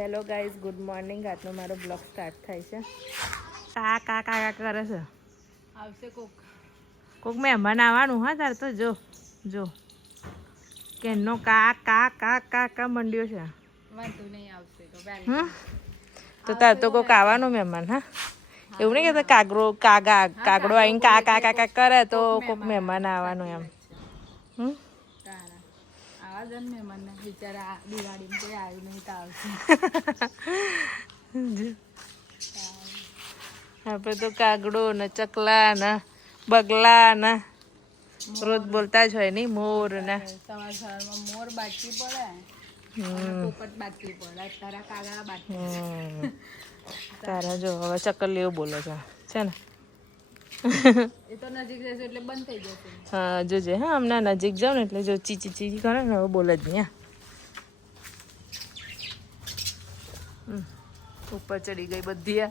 Hello guys, good morning. આજનો મારો blog start થાય છે. કા કા કા કરે છે. આવશે કોક મહેમાન આવવાનું હા તાર તો જો જો કેનો કા કા કા કા કા મંડ્યો છે. વાંધો નહીં, આવશે તો તો તાર તો કોક આવવાનું મહેમાન. હા એવું નહીં કહેતા કાગડો આવીને કા કા કા કા કરે તો કોક મહેમાન આવવાનું એમ. આવા જ મહેમાન બિચારા દિવાળીમાં કોઈ આવ્યું નહીં તો આવશે. આપણે તો કાગડો ને ચકલા ને બગલા ને રોજ બોલતા જ હોય નહીં. મોર ને સવાર સવારમાં મોર બાટકી પડે, પોપટ બાટકી પડે, તારા કાગડા બાટકી. તારા જો હવે ચકલી એવું બોલે છે ને. એ તો નજીક જશે એટલે બંધ થઈ જશે. હા જોજે. હા હમણાં નજીક જાવ ને એટલે જો ચીચી ચીચી કરે ને હવે બોલે જ નહીં. ઉપર ચડી ગઈ બધી.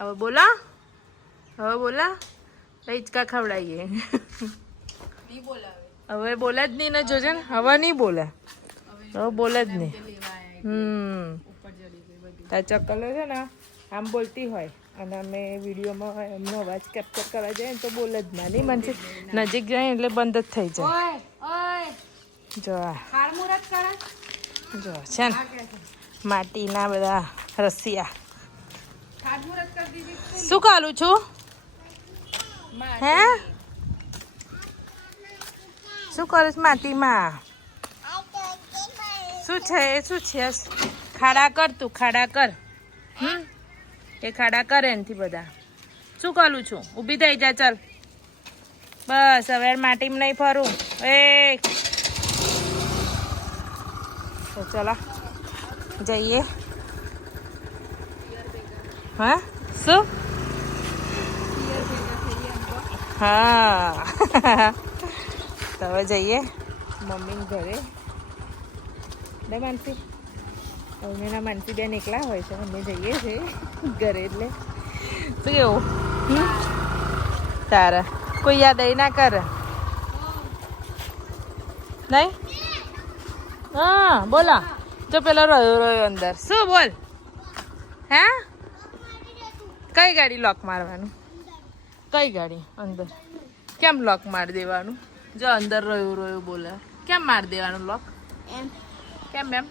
હવે બોલા હિંચકા ખવડાવીએ. હવે બોલે જ નહીં ને જોજે ને. હવે નહીં બોલે, હવે બોલે જ નહીં. તાર ચકલો છે ને આમ બોલતી હોય અને અમે વિડીયોમાં એમનો અવાજ કેપ્ચર કરવા જઈએ ને તો બોલે જ ના. નહીં મનસી નજીક જાય એટલે બંધ જ થઈ જાય. જો જો છે ને માટીના બધા રસિયા. શું કરું છું હે? શું કરું છું માટીમાં? શું છે શું છે? ખાડા કર તું, ખાડા કર. એ ખાડા કરે એનાથી બધા. શું કરું છું? ઊભી થઈ જા. ચાલ બસ હવે માટીમાં નહીં ફરું. એ તો ચલો જઈએ. હા શું? હા તો હવે જઈએ મમ્મીને ઘરે. ને માનસી મમ્મીના માનસી બેન એકલા હોય છે, અમે જઈએ છીએ ઘરે. એટલે શું કેવું તારા? કોઈ યાદ આવી ના કરે નહીં? હા બોલા. જો પેલો રહ્યો અંદર. શું બોલ? હે કઈ ગાડી લોક મારવાનું? કઈ ગાડી અંદર? કેમ લોક મારી દેવાનું? જો અંદર રહ્યું બોલે. કેમ મારી દેવાનું લોક? કેમ એમ?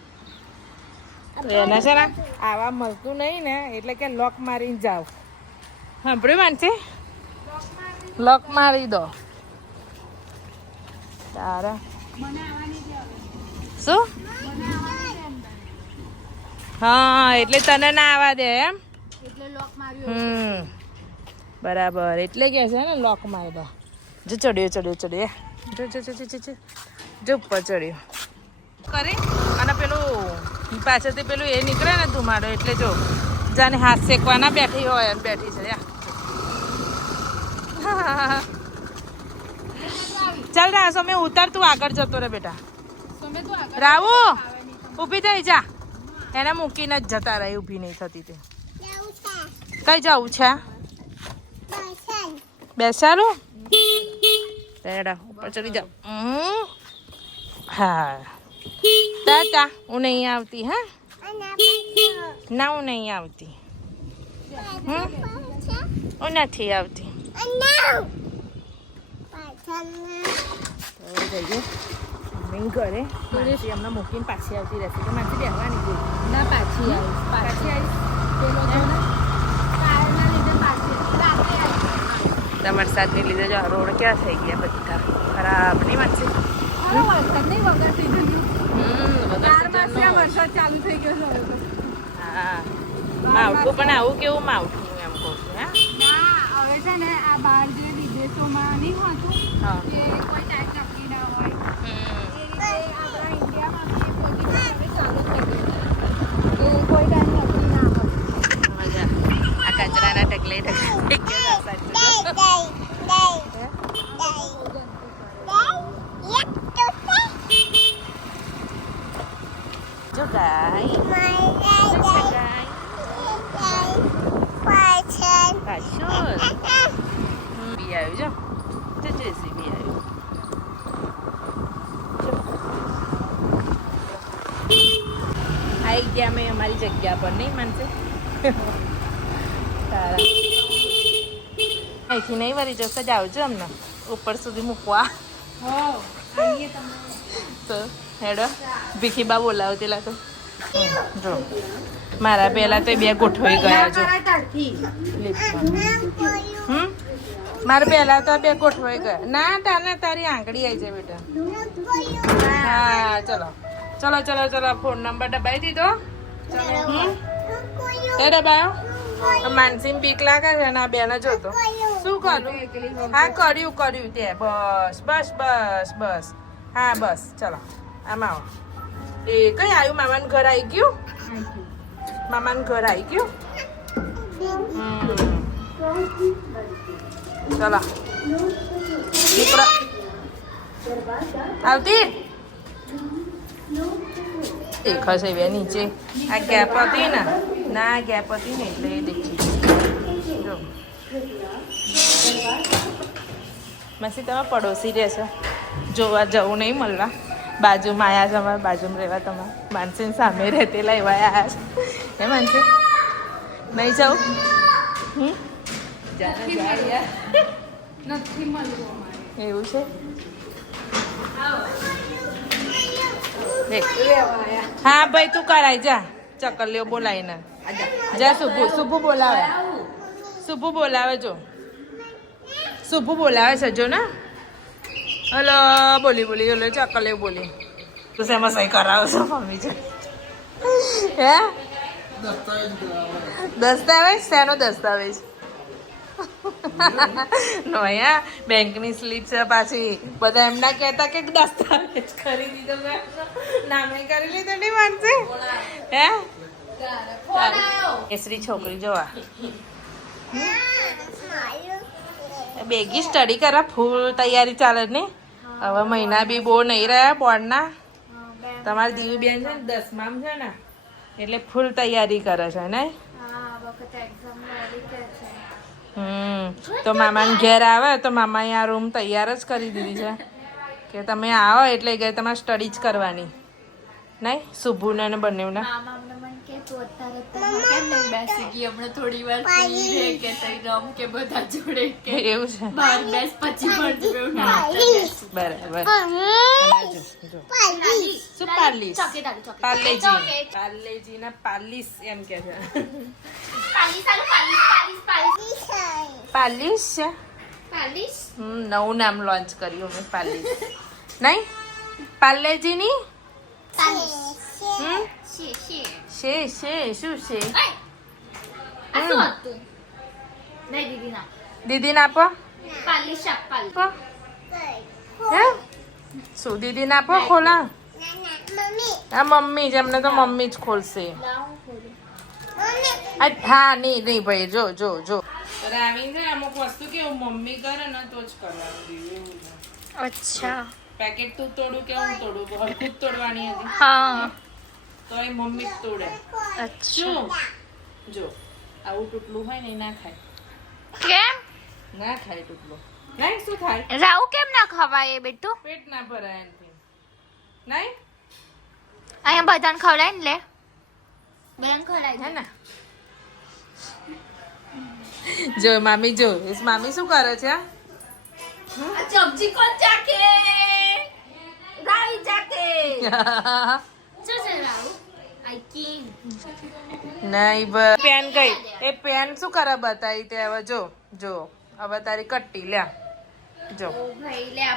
એના છે ને આવા મળતું નહીં ને એટલે કે લોક મારીને જાવ. સાંભળ્યું માનસી? લોક મારી દો તારા. શું? હા એટલે તને ના આવવા દે એમ. બરાબર. એટલે કે છે ને લોક મારી દો. જો ચડ્યો જો ઉપર ચડ્યો કરી અને પેલું પાછળથી પેલું એ નીકળે ને ધુમાડો એટલે જો જાને હાથ શેકવાના બેઠી હોય એમ બેઠી છે. ચાલ રા સમય ઉતાર, તું આગળ જતો રે બેટા. રાવુ ઊભી થઈ જા. એને મૂકીને જ જતા રહી, ઊભી નહીં થતી. તે કઈ જવું છે? બેસાડું બેડા ઉપર ચડી જાવ. હા ટાટા. હું નહીં આવતી. હા ના હું નહીં આવતી. હું નથી આવતી. જઈએ મમ્મી ઘરે. માસી અમને મૂકીને પાછી આવતી રહેશે તો માસી બેહવાની ગઈ ના. પાછી આવીશ. તમારા સાથની લીધે જો રોડ ક્યાં થઈ ગયા બધા ખરાબ. નહીં માનસી? હા માવઠું પણ આવું કેવું માવઠું એમ કહું છું. હે હવે છે ને આ બહાર જે વિદેશોમાં નહીં હોતું કે કોઈ ટાઈમ નક્કી ના હોય, એ રીતે આપણા ઇન્ડિયામાં ચાલુ થઈ ગયું કે કોઈ ટાઈમ નક્કી ના હોય. મજા આ કચરાના ઢગલે જો ગાય પાછળ બી આવ્યું. જો જેસીબી આવ્યું. ઇન્ડિયામાં અમારી જગ્યા પર નહીં માનશે સારા અહીંથી નહીં વળી જશે જ આવજો અમને ઉપર સુધી મૂકવા તો હેડો ભીખીબા બોલાવતેલા તો જો મારા પહેલા તો બે ગોઠવાઈ ગયા જો મારે પહેલા તો બે ગોઠવાઈ ગયા ના તાને તારી આંગળી આવી જાય બેટા હા ચલો ચલો ચલો ચલો ફોન નંબર દબાઈ દીધો એ દબાયો માનસી બીક લાગે છે ને આ બેને જોતો શું કરું હા કર્યું કર્યું તે બસ બસ બસ બસ હા બસ ચલો આમાં આવો એ કઈ આવ્યું મામાનું ઘર આવી ગયું મામાનું ઘર આવી ગયું ચલો નીકળો આવતી એ ખસે બે નીચે આ ગેપ હતી ને ના ગેપ હતી ને એટલે એ દેખી જો માસી તમે પડોશી રહેશો જોવા જવું નહીં મળવા બાજુમાં આવ્યા છે અમારે બાજુમાં રહેવા તમારે માનસીને સામે રહેતેલા એવા આવ્યા છે હે માનસી નહીં જાઉં એવું છે હા ભાઈ તું કરાય જા ચકલીઓ બોલાવીને જા શુભુ શુભુ બોલાવે શુભુ બોલાવે જો શુભુ બોલાવે છે જો ને હલો બોલી બોલી હલો ચકલીઓ બોલી તું શેમાં સહી કરાવો છો મમ્મી છે હે દસ્તાવેજ શેનો દસ્તાવેજ નો યા બેંકની સ્લીપ છે પાછી બધા એમ ના કહેતા કે દસ્તાવેજ કરી દીધો નામે કરી લીધો નહીં માનશે હે કેસરી છોકરી જોવા બેગી સ્ટડી કરા ફૂલ તૈયારી ચાલે ને હવે મહિના બી બહુ નહીં રહ્યા બોર્ડના તમારી દીવી બેન છે ને 10માં છે ને એટલે ફૂલ તૈયારી કરે છે ને તો મામાને ઘેર આવે તો મામાએ આ રૂમ તૈયાર જ કરી દીધી છે કે તમે આવો એટલે કે તમારે સ્ટડી જ કરવાની નહીં શુભુને ને બંનેને એવું છે બરાબર શું પાર્લીસ પાર્લેજી ને પાર્લીસ એમ કે છે પાર્લીસ છે નવું નામ લોન્ચ કર્યું મેં પાર્લીસ નહીં પાર્લેજી ની છે શું છે દીદી ના આપો શું દીદી ના આપો ખોલા હા મમ્મી જ એમને તો મમ્મી જ ખોલશે હા નહીં નહીં ભાઈ જો જો જો રાવીન છે અમુક વસ્તુ કેવું મમ્મી કરે ને તો જ કરવાનું અચ્છા પેકેટ તું તોડું કે હું તોડું હરખું જ તોડવાની હતી હા તો એ મમ્મી જ તોડે અચ્છા જો આવું ટૂટલું હોય ને ના ખાય કેમ ના ખાય ટૂટલું નહીં શું થાય રાવ કેમ ના ખવાય એ બેટું પેટ ના ભરાય એનથી નહીં અહીંયા બધાને ખવડાય ને લે બધાને ખવડાય હે ને જો મામી જો મામી શું કરે છે સબ્જી કોણ ચાકે રાઈ ચાકે નહીં પેન કઈ એ પેન શું કરે બતાવી તે હવે જો જો હવે તારી કટ્ટી લ્યા જો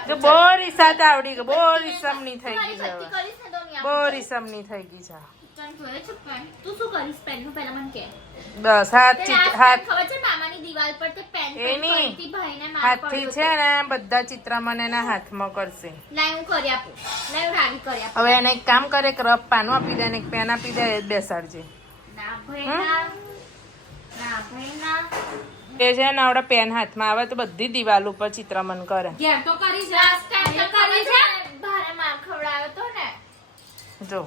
જો બહુ રીસાત આવડી ગઈ બહુ રીસમની થઈ ગઈ છે હવે બહુ રીસમની થઈ ગઈ છે બસ હાથથી છે ને બધા ચિત્ર મને એના હાથમાં કરશે હવે એને એક કામ કરે એક રફ પાનું આપી દે ને એક પેન આપી દે બેસાડજે એ છે ને આવડે પેન હાથમાં આવે તો બધી દિવાલ ઉપર ચિત્રમન કરે જો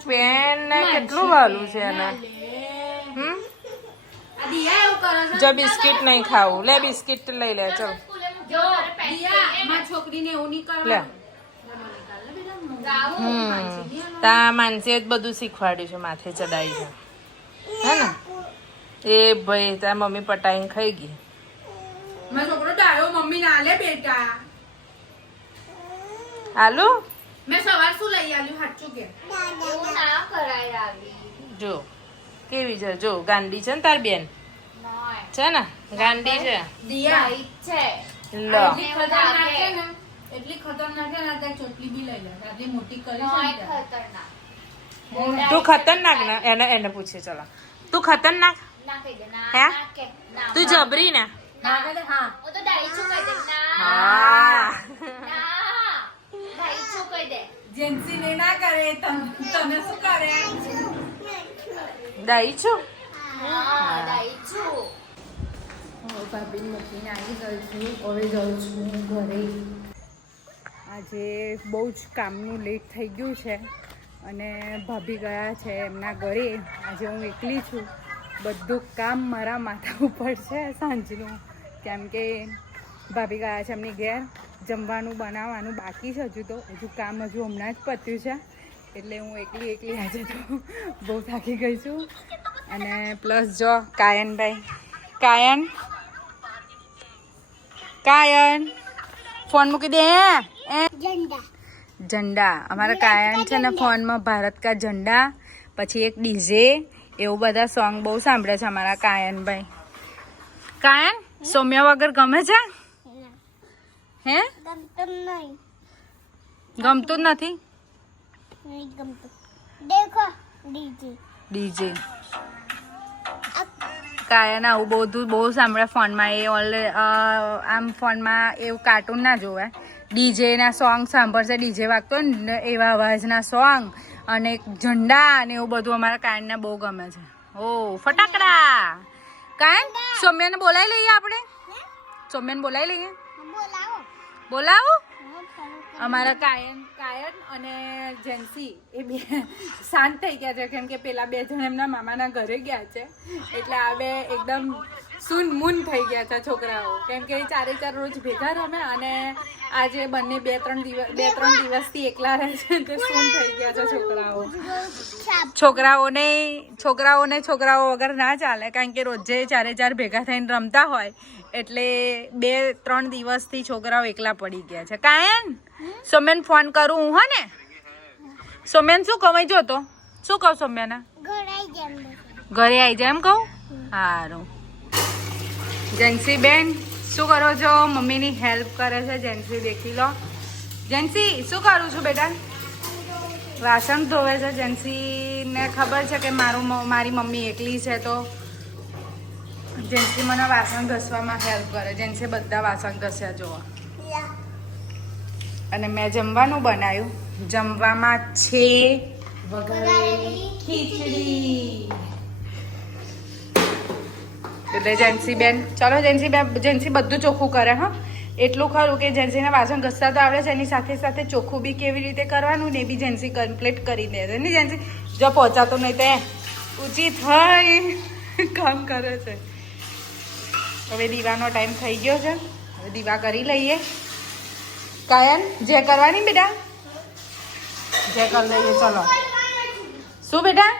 પેન કેટલું વાલું છે એને જો બિસ્કિટ નહીં ખાવું લે બિસ્કિટ લઈ લે ચલ લે તા માનસીએ જ બધું શીખવાડ્યું છે, માથે ચડાવી છે હે ને. એ ભાઈ તાર મમ્મી પટાઈને ખાઈ ગઈ. મારો છોકરો ડાયો મમ્મી ના લે બેટા. આલુ મેં સવાર શું લઈ આલ્યું સાચું કે ના કરાય આવી. જો કેવી છે, જો ગાંડી છે ને તાર બેન છે ને, ગાંડી છે. દિયા છે લો એટલી ખતરનાક છે ને તે ચોટલી બી લઈ લે. આટલી મોટી કરી છે ખતરનાક. તું ખતરનાક ને એને પૂછે. ચલો તું ખતરનાક હે? તું જબરી ને? ના કહે હા ઓ તો ડાઈ છું કહી દે ના હા ના ડાઈ છું કહી દે. જેન્સી ને ના કરે તને શું કરે? દાઈ છું. હા ડાઈ છું. ભાભી મૂકીને આવી ગઈ છું. હવે જાઉં છું ઘરે. આજે બહુ જ કામનું લેટ થઈ ગયું છે અને ભાભી ગયા છે એમના ઘરે. આજે હું એકલી છું. બધું કામ મારા માથા ઉપર છે સાંજનું, કેમ કે ભાભી ગયા છે એમની ઘેર. જમવાનું બનાવવાનું બાકી છે, હજુ કામ હમણાં જ પત્યું છે. એટલે હું એકલી આજે તો બહુ થાકી ગઈ છું. અને પ્લસ જો કાયન ફોન મૂકી દે. ઝંડા અમારા કાયન છે ને ફોનમાં ભારત કા ઝંડા, પછી એક ડીજે, એવું બધા સોંગ બહુ સાંભળે છે અમારા કાયનભાઈ. કાયન સૌમ્યા વગર ગમે છે હે? ગમતું જ નથી. ડીજે કાયન આવું બધું બહુ સાંભળે ફોનમાં. એ આમ ફોનમાં એવું કાર્ટૂન ના જોવે, ડીજેના સોંગ સાંભળશે. ડીજે વાગતો ને એવા અવાજના સોંગ અને ઝંડા અને એવું બધું અમારા કાયનને બહુ ગમે છે. ઓ ફટાકડા. કાયન સૌમ્યાને બોલાવી લઈએ આપણે. સૌમ્યાને બોલાવી લઈએ. બોલાવું. અમારા કાયન અને જેન્સી એ બે શાંત થઈ ગયા છે, કેમ કે પેલા બે જણ એમના મામાના ઘરે ગયા છે. એટલે આ બે એકદમ સૂન મૂન થઈ ગયા છે છોકરાઓ, કેમ કે ચારે ચાર રોજ ભેગા રમે અને આજે બંને બે ત્રણ દિવસથી એકલા રહે છે. તે સૂન થઈ ગયા છે છોકરાઓ વગર ના ચાલે, કારણ કે રોજે ચારે ચાર ભેગા થઈને રમતા હોય. એટલે 2-3 દિવસથી છોકરાઓ એકલા પડી ગયા છે. કાયન સૌમ્યાને ફોન કરું હું, હો ને? સૌમ્યાને શું કહું જોતો? શું કહું સૌમ્યાને? ઘરે આવી જાય એમ કહું? સારું. જેન્સી બેન શું કરો છો? મમ્મીની હેલ્પ કરે છે જેન્સી. દેખી લો જેન્સી શું કરું છું બેટા? વાસણ ધોવે છે. જેન્સીને ખબર છે કે મારી મમ્મી એકલી છે, તો જેન્સી મને વાસણ ઘસવામાં હેલ્પ કરે. જેન્સી બધા વાસણ ઘસ્યા જોવા. અને મેં જમવાનું બનાવ્યું. જમવામાં છે વઘારેલી ખીચડી. એટલે જેન્સી બેન, ચલો જેન્સી બધું ચોખ્ખું કરે. હા, એટલું ખરું કે જેન્સીને વાસણ ઘસતા તો આવડે છે, એની સાથે સાથે ચોખ્ખું બી કેવી રીતે કરવાનું ને એ બી જેન્સી કમ્પ્લીટ કરી દે છે ને. જેન્સી જો પહોંચાતું નહીં તે ઊંચી થઈ કામ કરે છે. હવે દીવાનો ટાઈમ થઈ ગયો છે. હવે દીવા કરી લઈએ. કાયન જે કરવાની બેટા, જે કરી લઈએ. ચલો શું બેટા?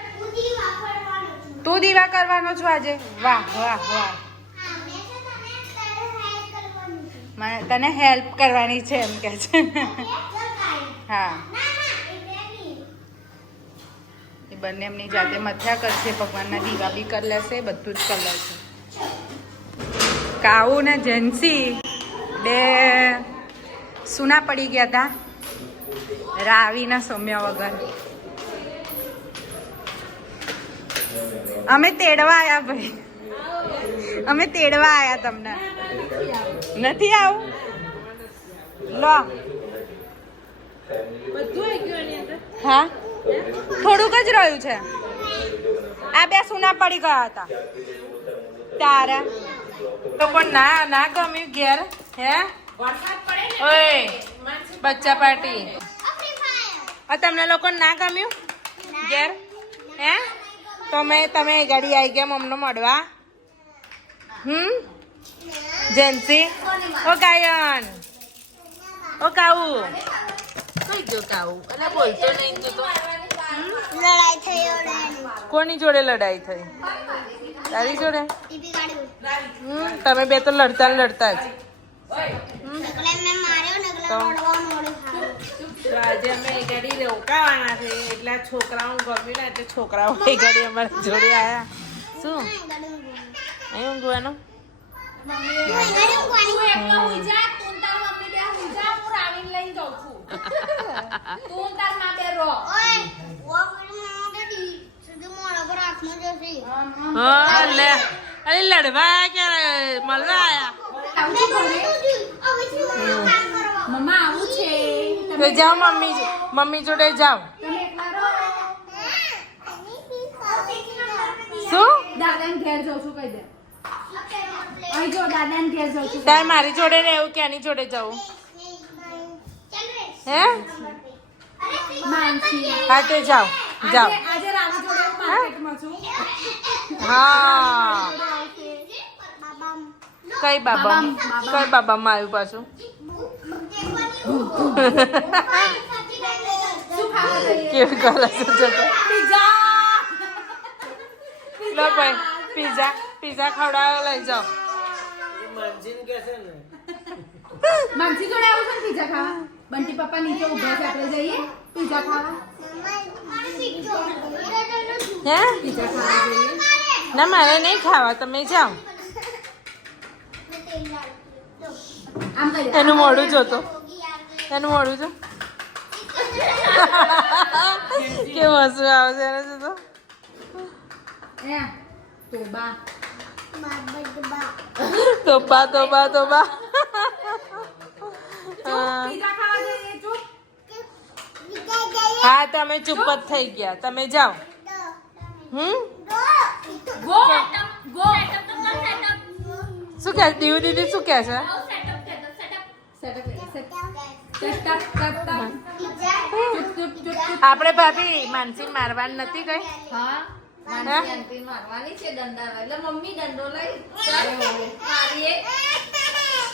તું દીવા કરવાનો છો આજે? વાહ વાહ વાહ. તને હેલ્પ કરવાની છે એમ કે છે. હા, એ બંને એમની જાતે મથ્યા કરશે. ભગવાનના દીવા બી કરી લેશે, બધું જ કરી લેશે. કાઉ ને જેન્સી બે સૂના પડી ગયા હતા રાવીના સૌમ્યા વગર. અમે તેડવા આવ્યા ભાઈ, અમે તેડવા આવ્યા. તમને નથી આવું? લો હા, થોડુંક જ રહ્યું છે. આ બે સૂના પડી ગયા હતા. તારા લોકો ના ગમ્યું ઘેર? હે ઓય બચ્ચા પાર્ટી, તમને લોકો ના ગમ્યું ઘેર? હે તમે ગાડી આવી ગયા મમ્મીને મળવા? જેન્સી ઓ કાયન ઓ કાઉ કઈ ગયો કાવું અને બોલતો નહીં તું તો લડાઈ થઈ ઓળાની કોની જોડે લડાઈ થઈ તારી જોડે તમે બે તો લડતા જ નકલે મેં માર્યો નકલે તો? વડવા મોડું તો આજે અમે એ ગાડી રોકાવાના છે એટલે આ છોકરાઓ ગમ્યું ને એટલે છોકરાઓ એ ગાડી અમારી જોડે આયા શું અહીં ઊંઘવાનું હા લે અરે લડવા ક્યારે મળવા આયા મમ્મા આવું છે તો જાઓ મમ્મી જોડે જાઓ તમે એકલા રહો શું દાદાને ઘેર જાઉં છું કહી દે અહીં જો દાદાને ઘેર જાઉં છું તાર મારી જોડે રહેવું કે એની જોડે જવું હે માનસી હા તે જાઓ જાઓ આજે રાની જોડે હું માર્કેટમાં છું હા કઈ બાબા આવ્યું પાછું શું ખાવા જઈએ કેવી કરે છે જતો પિઝા લો ભાઈ પીઝા ખવડાવો લઈ જાઓ માનસી જોડે આવું છે ને પિઝા ખાવા બંટી પપ્પા નીચે ઉભા છે આપણે જઈએ પિઝા ખાવા હે પિઝા ખાવા જઈએ ના મારે નહીં ખાવા તમે જાઓ આમ કરી એનું મોઢું જોતો એનું મોઢું જો કેવું હસવું આવશે એને જોતો તોબા તોબા પિઝા ખાવા જઈએ ચૂપ હા તમે ચૂપ જ થઈ ગયા તમે જાઓ ગો શું કહે દીવું દીદી શું કહે છે આપણે ભાભી માનસી મારવાની નથી કઈ હા હે? માનસી આંટી મારવાની છે દંડા એટલે મમ્મી દંડો લઈ મારીએ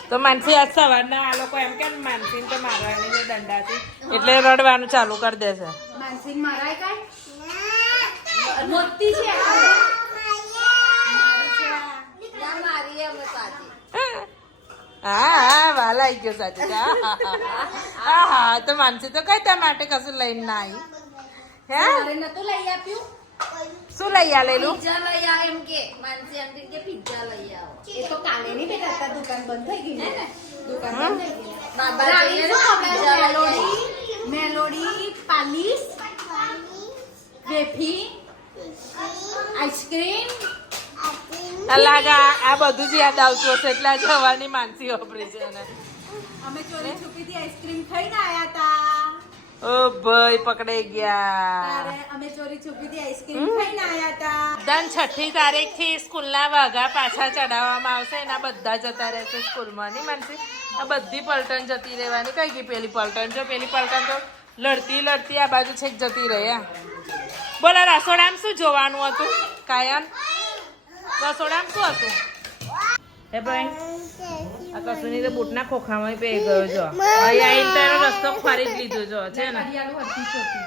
તો માનસી આજ સવારના આ લોકો એમ કે માનસી તો મારવાની છે દંડાથી એટલે રડવાનું ચાલુ કરી દેશે માનસી મરાય કાંઈ મોટી છે મારીએ અમે પાછી હા વાલા આવી ગયો સાચું હા હા તો માનસી તો કઈ ત્યાં માટે કશું લઈને ના આવી હે મારે નતું લઈ આપ્યું શું લઈ આલેલું પિઝા લઈ આવ એમ કે માનસી આંટી કે પિઝા લઈ આવો એ તો કાલે નહીં બેટા અત્યારે દુકાન બંધ થઈ ગઈ ને દુકાન બંધ થઈ ગઈ બાબા રાણી જઈએ શું ને ખાવે? પિઝા લઈ આવો. મેલોડી પાલીસ વેફી આઈસ્ક્રીમ લાગા આ બધું જ યાદ આવતું હશે એટલે આ જવાની માનસી વાપરી છે એને અમે ચોરી છુપીથી આઈસ્ક્રીમ ખાઈને આયા તા ઓ ભાઈ પકડાઈ ગયા તારે અમે ચોરી છુપીથી આઈસ્ક્રીમ ખાઈને આયા તા દન 6મી તારીખથી સ્કૂલના વાઘા પાછા ચડાવવામાં આવશે એના બધા જતા રહેશે સ્કૂલમાં નહીં માનસી આ બધી પલટન જતી રહેવાની કઈ ગઈ પેલી પલટન જો પેલી પલટન તો લડતી આ બાજુ છેક જતી રહી બોલા રસોડામાં શું જોવાનું હતું કાયન રસોડામાં શું હતું હે ભાઈ આ કસુની તો બૂટના ખોખામાં પે ગયો જો અહીંયા આવીને તો એનો રસ્તો ફરી જ લીધો જો છે ને હરિયાળું હતી ચોથી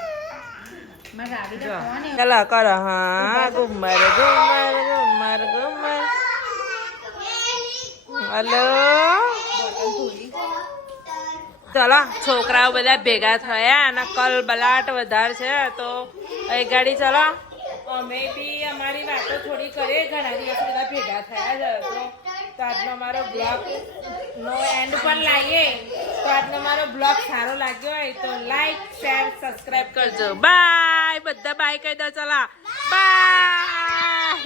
મારે રાડી જો ખાવાની ચાલો કરો હા ગુમ્મર હલો ચલો છોકરાઓ બધા ભેગા થયા અને કલબલાટ વધારે છે તો એ ગાડી ચલો અમે બી અમારી વાતો થોડી કરીએ ઘણા દિવસ બધા ભેગા થયા છે તો આજનો મારો બ્લોગ નો એન્ડ પણ લાવીએ તો આજનો મારો બ્લોગ સારો લાગ્યો હોય તો લાઈક શેર સબસ્ક્રાઇબ કરજો બાય બધા બાય કહી દો ચલા બાય